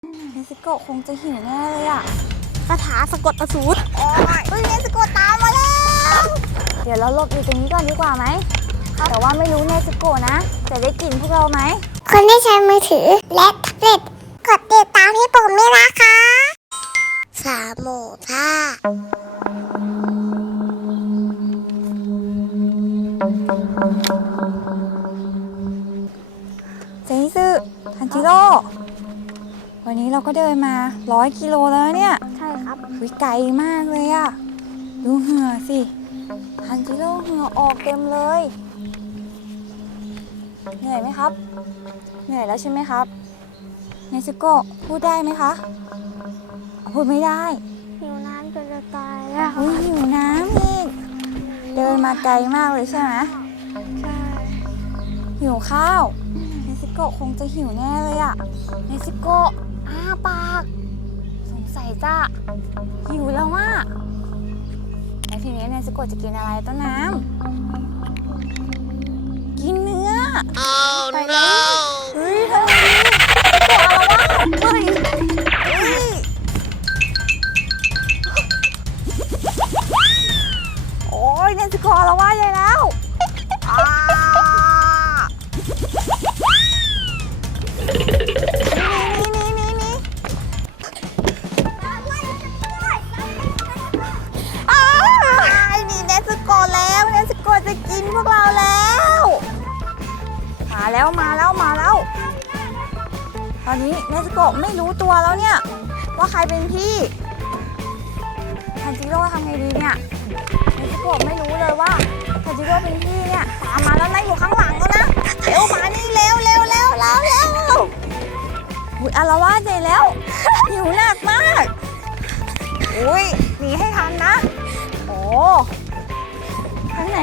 เนซึโกะคงจะหิวแน่เลยอ่ะคาถาสะกดอสูรโอ้ยเนซึโกะตามมาแล้วเดี๋ยวเราหลบอยู่ตรงนี้ก่อนดีกว่าไหมแต่ว่าไม่รู้เนซึโกะนะจะได้กลิ่นพวกเราไหมคนที่ใช้มือถือและแท็บเล็ตกดติดตามให้ผมด้วยนะคะ3 หมู่ผ้าเซนิสึทันจิโร่วันนี้เราก็เดินมา100 กิโลแล้วเนี่ยใช่ครับไกลมากเลยอะดูเหงื่อสิทันจิโร่เหงื่อออกเต็มเลยเหนื่อยไหมครับเหนื่อยแล้วใช่ไหมครับเนซึโกะพูดได้ไหมคะพูดไม่ได้หิวน้ำจนจะตายแล้วหิวน้ำอีกเดินมาไกลมากเลยใช่ไหมใช่หิวข้าวเนซึโกะคงจะหิวแน่เลยอะเนซึโกะอ้าปากสงสัยจะหิวแล้วว่าแล้วทีนี้เนซึโกะจะกินอะไรต้นน้ำกินเนื้อไปแล้วเฮ้ยทำไมตัวอะไรวะเฮ้ยโอ้ยเนซึโกะอะไรวะใหญ่แล้วจะกินพวกเราแล้วมาแล้วตอนนี้เนซึโกะไม่รู้ตัวแล้วเนี่ยว่าใครเป็นพี่ทันจิโร่ทำไงดีเนี่ยเนซึโกะไม่รู้เลยว่าทันจิโร่เป็นพี่เนี่ยตามมาแล้วนะอยู่ข้างหลังแล้วนะเร็วมานี่เร็วอุ้ยอาละวาดใหญ่แล้วหิวหนักมากอุ้ยหนีให้ทันนะโอ้ทางไหน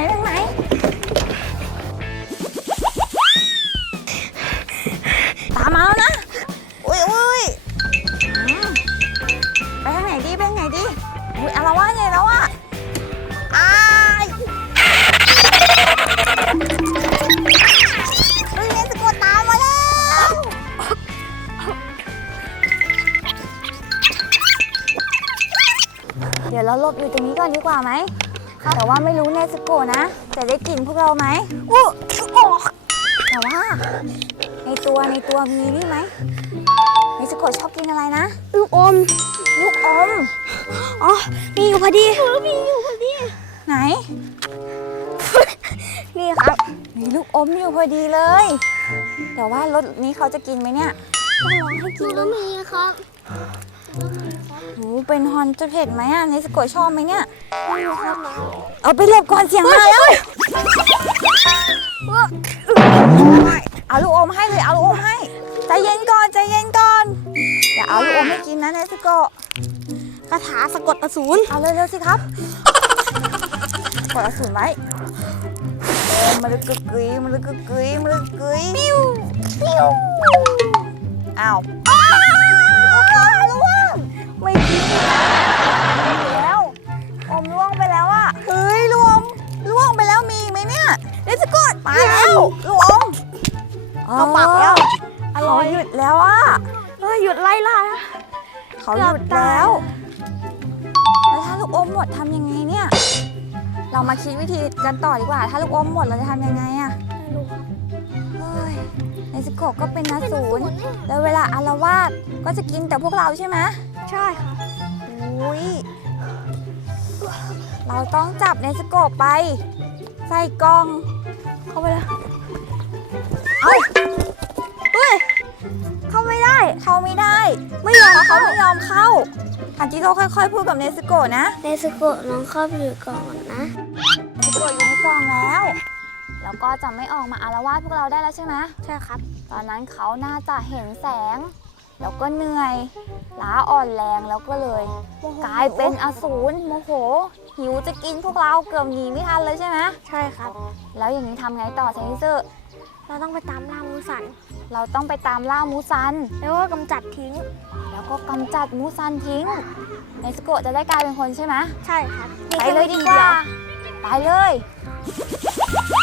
ตามมาแล้วนะอุ้ยไปทางไหนดีอุ้ยอาละวาดใหญ่แล้วอ่ะเฮ้ยเนซึโกะตามมาแล้วเดี๋ยวเราหลบอยู่ตรงนี้ก่อนดีกว่าไหมแต่ว่าไม่รู้เนซึโกะนะจะได้กลิ่นพวกเราไหมแต่ว่าในตัวมีนี่ไหมเนซึโกะชอบกินอะไรนะลูกอมอ๋อมีอยู่พอดีไหนนี่ครับมีลูกอมอยู่พอดีเลยแต่ว่ารถนี้เขาจะกินไหมเนี่ยต้องลองให้กินแล้วมีครับเป็นฮอนจะเผ็ดไหมอ่ะเนซึโกะชอบไหมเนี่ยไม่รู้ครับเอาไปหลบก่อนเสียงมาแล้วเอาลูกอมให้เลยใจเย็นก่อนอย่าเอาลูกอมให้กินนะเนซึโกะคาถาสะกดอสูรเอาเร็วๆสิครับกดอสูรไว้มันลึกกึ๋ยปิ้วอ้าวไม่กินแล้วอมล่วงไปแล้วอ่ะเฮ้ยล่วงไปแล้วมีไหมเนี่ยเนซึโกะมาแล้วลูกอมเขาปักแล้วเขาหยุดแล้วอ่ะหยุดไล่ล่าเขาหยุดแล้วถ้าลูกอมหมดทำยังไงเนี่ยเรามาคิดวิธีกันต่อดีกว่าถ้าลูกอมหมดเราจะทำยังไงอะไม่รู้ครับเนซึโกะก็เป็นอสูรแล้วเวลาอาละวาดก็จะกินแต่พวกเราใช่ไหมใช่ค่ะอุ้ยเราต้องจับเนซึโกะไปใส่กล่องเข้าไปแล้วเฮ้ยเข้าไม่ได้เขาไม่ยอมเข้าทันจิโร่ค่อยๆพูดกับเนซึโกะนะเนซึโกะน้องเข้าไปอยู่ก่อนนะเนซึโกะอยู่ในกล่องแล้วก็จะไม่ออกมาอาละวาดพวกเราได้แล้วใช่ไหมใช่ครับตอนนั้นเขาน่าจะเห็นแสงแล้วก็เหนื่อยล้าอ่อนแรงแล้วก็เลยกลายเป็นอสูรโมโหหิวจะกินพวกเราเกือบหนีไม่ทันเลยใช่ไหมใช่ครับแล้วอย่างนี้ทำไงต่อเซนิสึเราต้องไปตามล่ามูซันแล้วก็กำจัดทิ้งมูซันทิ้งเนซึโกะจะได้กลายเป็นคนใช่ไหมใช่ครับไปเลยดีกว่าไปเลย